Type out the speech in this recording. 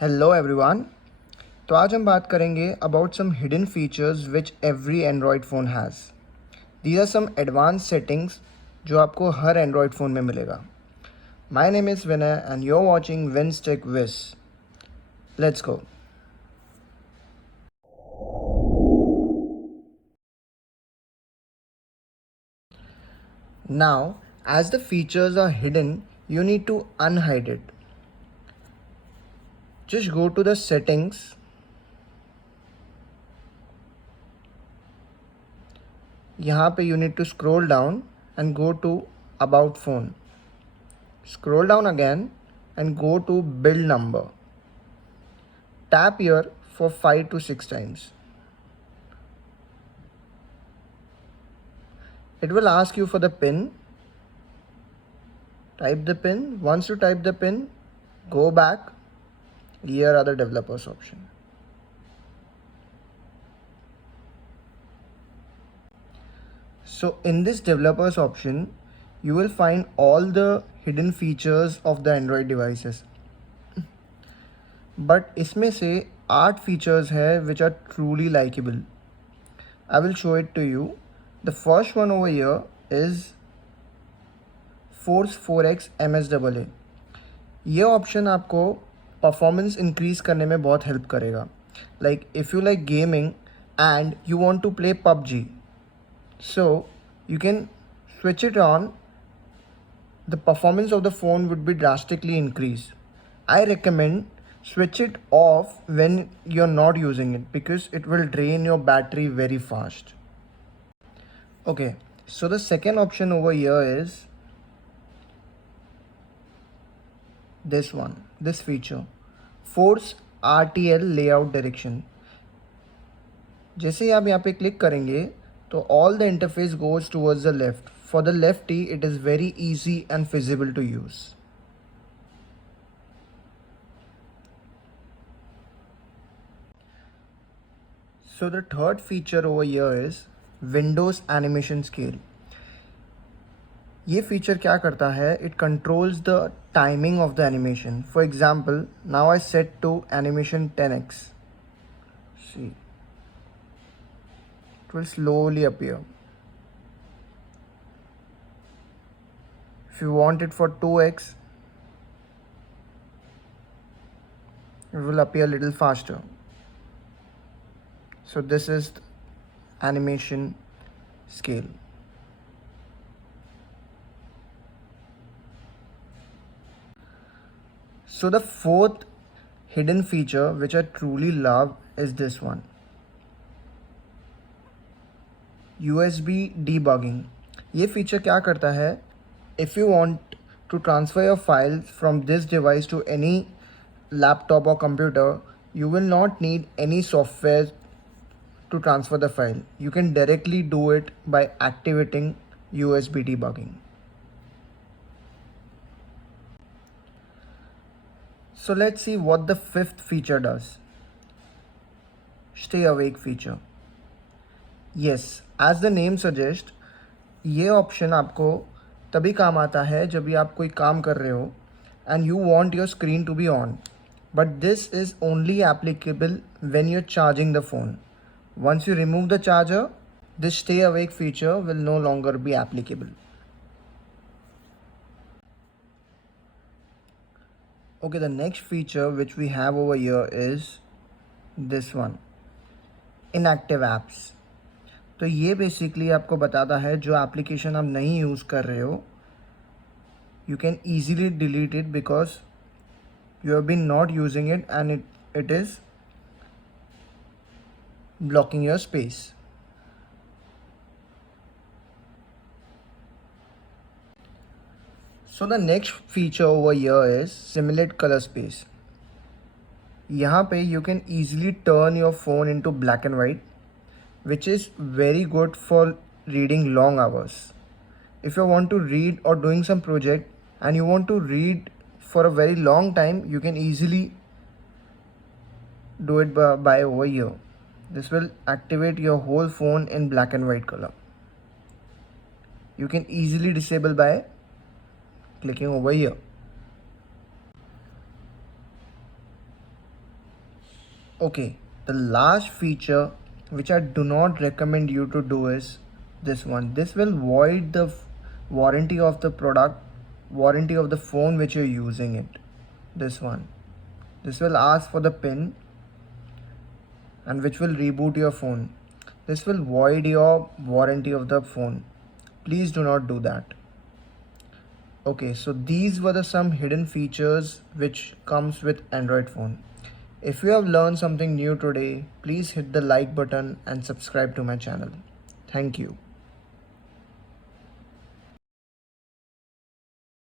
Hello everyone. तो आज हम बात करेंगे about some hidden features which every Android phone has. These are some advance settings जो आपको हर एंड्रॉयड फ़ोन में मिलेगा। My name is Vinay and you are watching Vins Tech Wiz. Let's go. Now, as the features are hidden, you need to unhide it. Just go to the settings. यहाँ पे you need to scroll down and go to about phone. Scroll down again and go to build number. Tap here for 5 to 6 times. It will ask you for the pin. Type the pin. Once you type the pin, go back. Here are the developers option. So in this developers option, you will find all the hidden features of the Android devices. But इसमें से 8 features है which are truly likeable. I will show it to you. The first one over here is Force 4x MSAA. ये option आपको performance increase करने में बहुत help करेगा. Like if you like gaming and you want to play PUBG, so you can switch it on. The performance of the phone would be drastically increased. I recommend switch it off when you're not using it because it will drain your battery very fast. Okay, so the second option over here is this one, this feature, Force RTL layout direction. जैसे ही आप यहाँ पे click करेंगे तो all the interface goes towards the left. For the lefty, it is very easy and feasible to use. So the third feature over here is Windows Animation Scale. ये feature क्या करता है? It controls the timing of the animation. For example, now I set to animation 10x. See, it will slowly appear. If you want it for 2x, it will appear a little faster. So this is the animation scale. So the fourth hidden feature which I truly love is this one, USB debugging. ये feature क्या करता है? If you want to transfer your files from this device to any laptop or computer, you will not need any software to transfer the file. You can directly do it by activating USB debugging. So let's see what the fifth feature does. Stay awake feature. Yes, as the name suggests, ये option आपको तभी काम आता है जब भी आप कोई काम कर रहे हो and you want your screen to be on. But this is only applicable when you're charging the phone. Once you remove the charger, this stay awake feature will no longer be applicable. Okay, the next feature which we have over here is this one, inactive apps. तो ये basically आपको बताता है जो application आप नहीं use कर रहे हो, you can easily delete it because you have been not using it and it is blocking your space. So the next feature over here is simulate color space. यहाँ पे you can easily turn your phone into black and white, which is very good for reading long hours. If you want to read or doing some project and you want to read for a very long time, you can easily do it by over here. This will activate your whole phone in black and white color. You can easily disable by clicking over here. Okay, the last feature which I do not recommend you to do is this one. This will void the warranty of the product, warranty of the phone which you're using it. This one. This will ask for the pin and which will reboot your phone. This will void your warranty of the phone. Please do not do that. Okay, so these were the some hidden features which comes with Android phone. If you have learned something new today, please hit the like button and subscribe to my channel. Thank you.